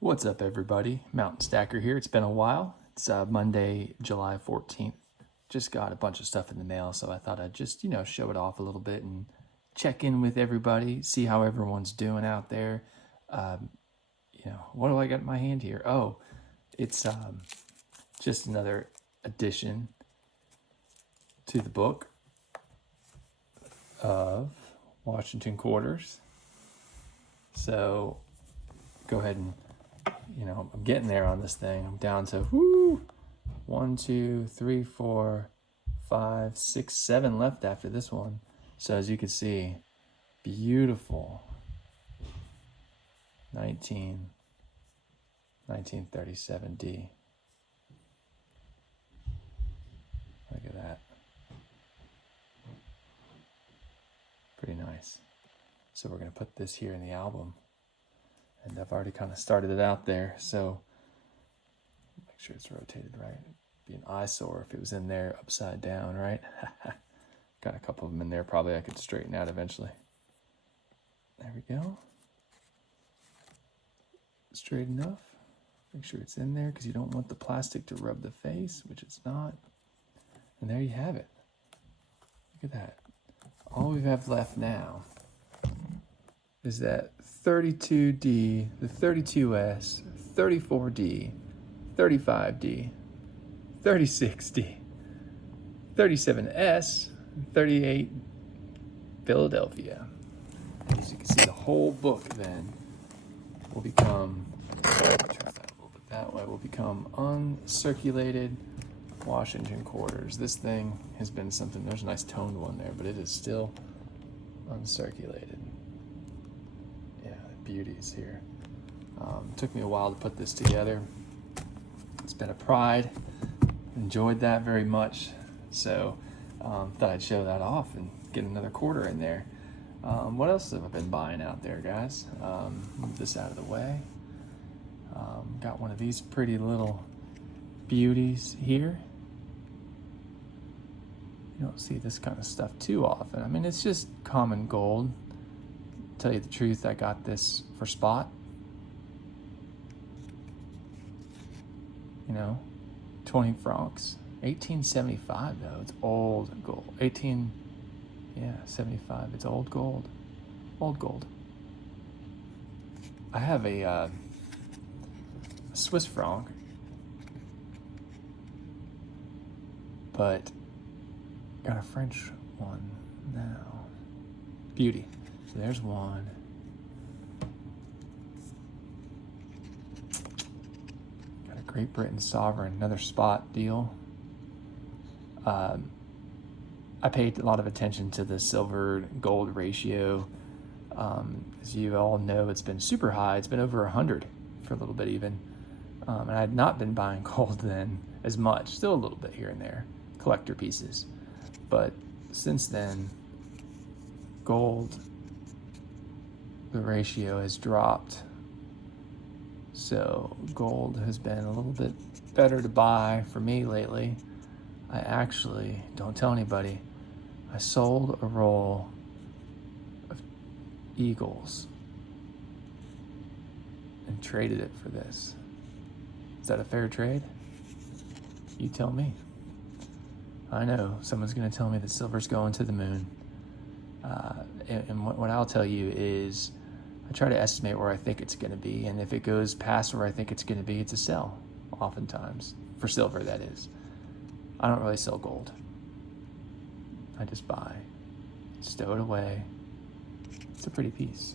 What's up, everybody? Mountain Stacker here. It's been a while. It's Monday, July 14th. Just got a bunch of stuff in the mail, so I thought I'd just, show it off a little bit and check in with everybody, see how everyone's doing out there. What do I got in my hand here? Oh, it's just another addition to the book of Washington quarters. So go ahead and I'm getting there on this thing. I'm down to 1, 2, 3, 4, 5, 6, 7 left after this one. So as you can see, beautiful 1937D. Look at that. Pretty nice. So we're going to put this here in the album. And I've already kind of started it out there, so make sure it's rotated right. It'd be an eyesore if it was in there upside down, right? Got a couple of them in there, probably I could straighten out eventually. There we go. Straight enough. Make sure it's in there because you don't want the plastic to rub the face, which it's not. And there you have it. Look at that. All we have left now is that 32D, the 32S, 34D, 35D, 36D, 37S, 38 Philadelphia. As you can see, the whole book then will become, that way, will become uncirculated Washington quarters. This thing has been something, there's a nice toned one there, but it is still uncirculated. Beauties here. Took me a while to put this together. It's been a pride. Enjoyed that very much. So thought I'd show that off and get another quarter in there. What else have I been buying out there, guys? Move this out of the way. Got one of these pretty little beauties here. You don't see this kind of stuff too often. I mean, it's just common gold. Tell you the truth, I got this for spot. 20 francs. 1875 though, it's old gold. 75, it's old gold. Old gold. I have a Swiss franc, but got a French one now. Beauty. So there's one. Got a Great Britain sovereign, another spot deal. I paid a lot of attention to the silver gold ratio. As you all know, it's been super high. It's been over 100 for a little bit even. And I had not been buying gold then as much, still a little bit here and there, collector pieces. But since then, gold, the ratio has dropped. So gold has been a little bit better to buy for me lately. I actually, don't tell anybody, I sold a roll of Eagles and traded it for this. Is that a fair trade? You tell me. I know someone's going to tell me that silver's going to the moon. And what I'll tell you is I try to estimate where I think it's going to be, and if it goes past where I think it's going to be, it's a sell, oftentimes, for silver, that is. I don't really sell gold. I just buy, stow it away. It's a pretty piece.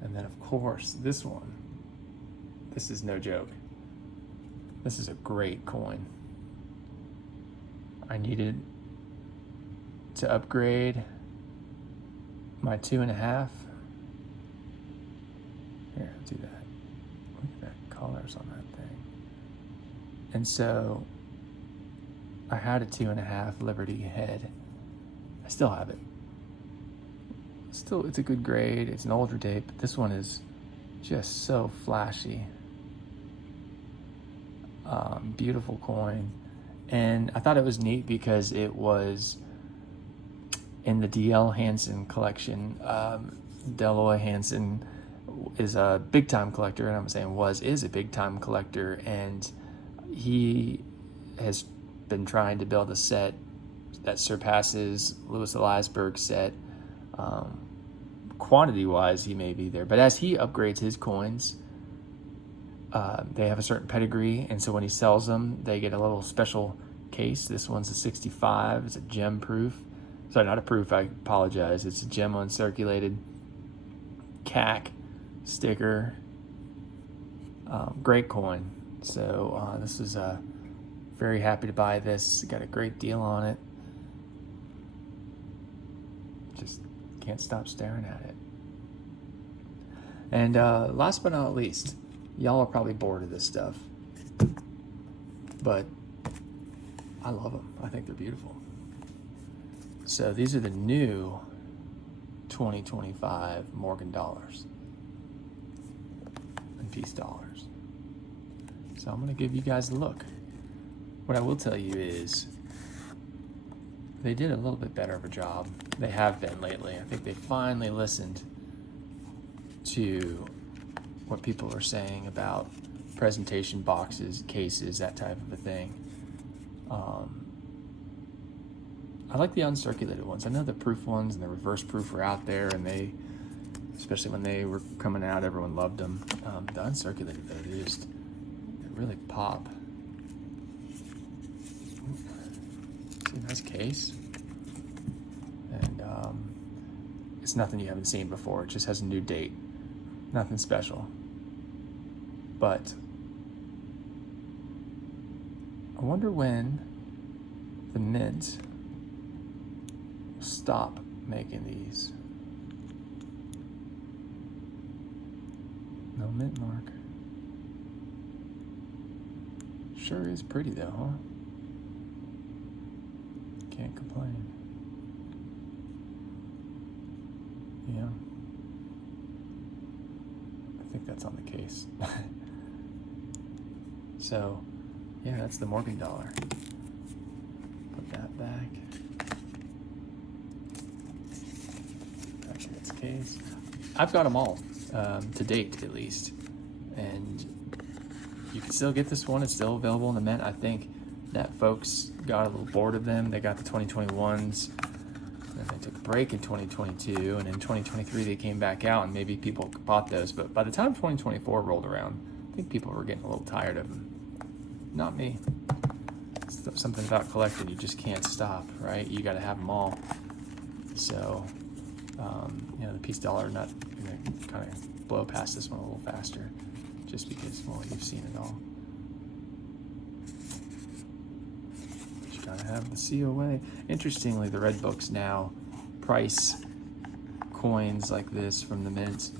And then, of course, this one. This is no joke. This is a great coin. I needed to upgrade my 2.5. Here, I'll do that. Look at that colors on that thing. And so I had a 2.5 Liberty head. I still have it. Still, it's a good grade. It's an older date, but this one is just so flashy. Beautiful coin. And I thought it was neat because it was in the D.L. Hansen collection. Deloy Hansen is a big time collector, and I'm saying is a big time collector, and he has been trying to build a set that surpasses Louis Eliasberg's set. Quantity wise, he may be there, but as he upgrades his coins, they have a certain pedigree, and so when he sells them, they get a little special case. This one's a 65. It's a gem proof. Sorry, not a proof. I apologize. It's a gem uncirculated CAC sticker. Great coin. So this is very happy to buy this. Got a great deal on it. Just can't stop staring at it. And last but not least, y'all are probably bored of this stuff, but I love them. I think they're beautiful. So these are the new 2025 Morgan dollars and peace dollars. So I'm going to give you guys a look. What I will tell you is they did a little bit better of a job. They have been lately. I think they finally listened to what people are saying about presentation boxes, cases, that type of a thing. I like the uncirculated ones. I know the proof ones and the reverse proof were out there, and they, especially when they were coming out, everyone loved them. The uncirculated, though, they really pop. See, nice case. And it's nothing you haven't seen before. It just has a new date. Nothing special. But I wonder when the mint will stop making these. No mint mark. Sure is pretty though, huh? Can't complain. Yeah. I think that's on the case. So, yeah, that's the Morgan dollar. Put that back. Back in its case. I've got them all, to date at least. And you can still get this one. It's still available in the mint. I think that folks got a little bored of them. They got the 2021s. And they took a break in 2022, and in 2023 they came back out, and maybe people bought those. But by the time 2024 rolled around, I think people were getting a little tired of them. Not me. It's something about collecting, you just can't stop, right? You got to have them all. So, the peace dollar, not going to kind of blow past this one a little faster, just because, well, you've seen it all. Gotta have the COA. Interestingly, the red books now price coins like this from the mint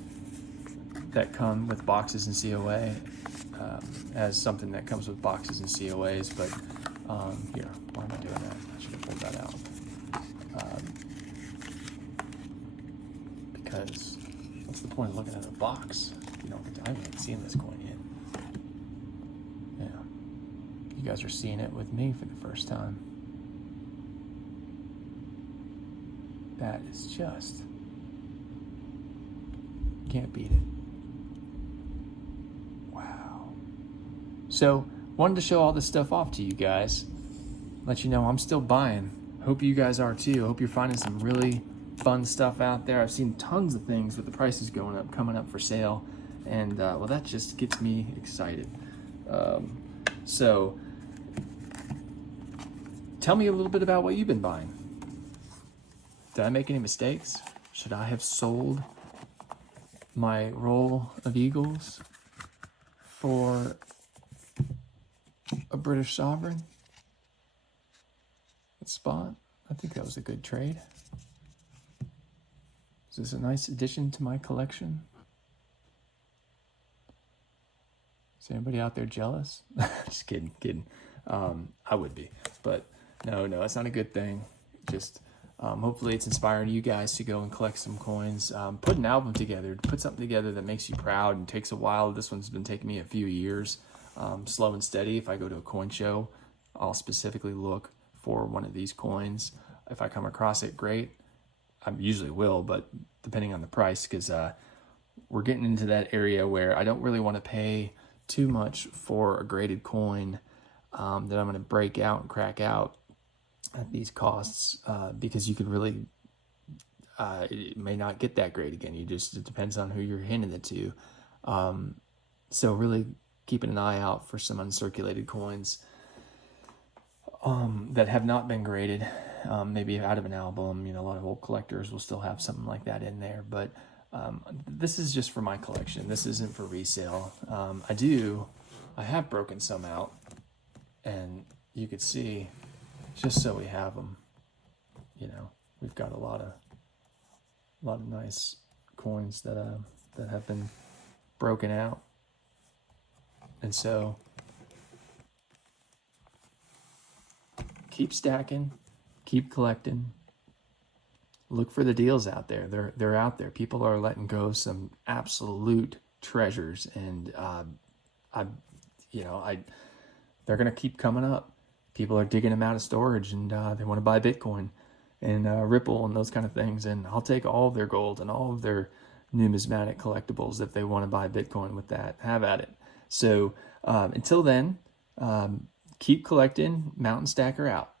that come with boxes and COA as something that comes with boxes and COAs. But here, why am I doing that? I should have pulled that out. Because what's the point of looking at a box? You don't get to, I haven't seen this coin yet. You guys are seeing it with me for the first time. That is just, can't beat it. Wow. So, wanted to show all this stuff off to you guys. Let you know I'm still buying. Hope you guys are too. Hope you're finding some really fun stuff out there. I've seen tons of things with the prices going up, coming up for sale. And, well, that just gets me excited. So, tell me a little bit about what you've been buying. Did I make any mistakes? Should I have sold my roll of Eagles for a British sovereign at spot? I think that was a good trade. Is this a nice addition to my collection? Is anybody out there jealous? Just kidding. I would be, but no, it's not a good thing. Just hopefully it's inspiring you guys to go and collect some coins. Put an album together, put something together that makes you proud and takes a while. This one's been taking me a few years. Slow and steady. If I go to a coin show, I'll specifically look for one of these coins. If I come across it, great. I usually will, but depending on the price, because we're getting into that area where I don't really want to pay too much for a graded coin that I'm going to break out and crack out at these costs, because you could really, it may not get that grade again. It depends on who you're handing it to. So really keeping an eye out for some uncirculated coins that have not been graded, maybe out of an album. A lot of old collectors will still have something like that in there, but this is just for my collection. This isn't for resale. I have broken some out, and you could see, just so we have them, we've got a lot of nice coins that have been broken out. And so keep stacking, keep collecting, look for the deals out there. They're out there. People are letting go of some absolute treasures, and they're gonna keep coming up. People are digging them out of storage, and they want to buy Bitcoin and Ripple and those kind of things. And I'll take all of their gold and all of their numismatic collectibles if they want to buy Bitcoin with that. Have at it. So until then, keep collecting. Mountain Stacker out.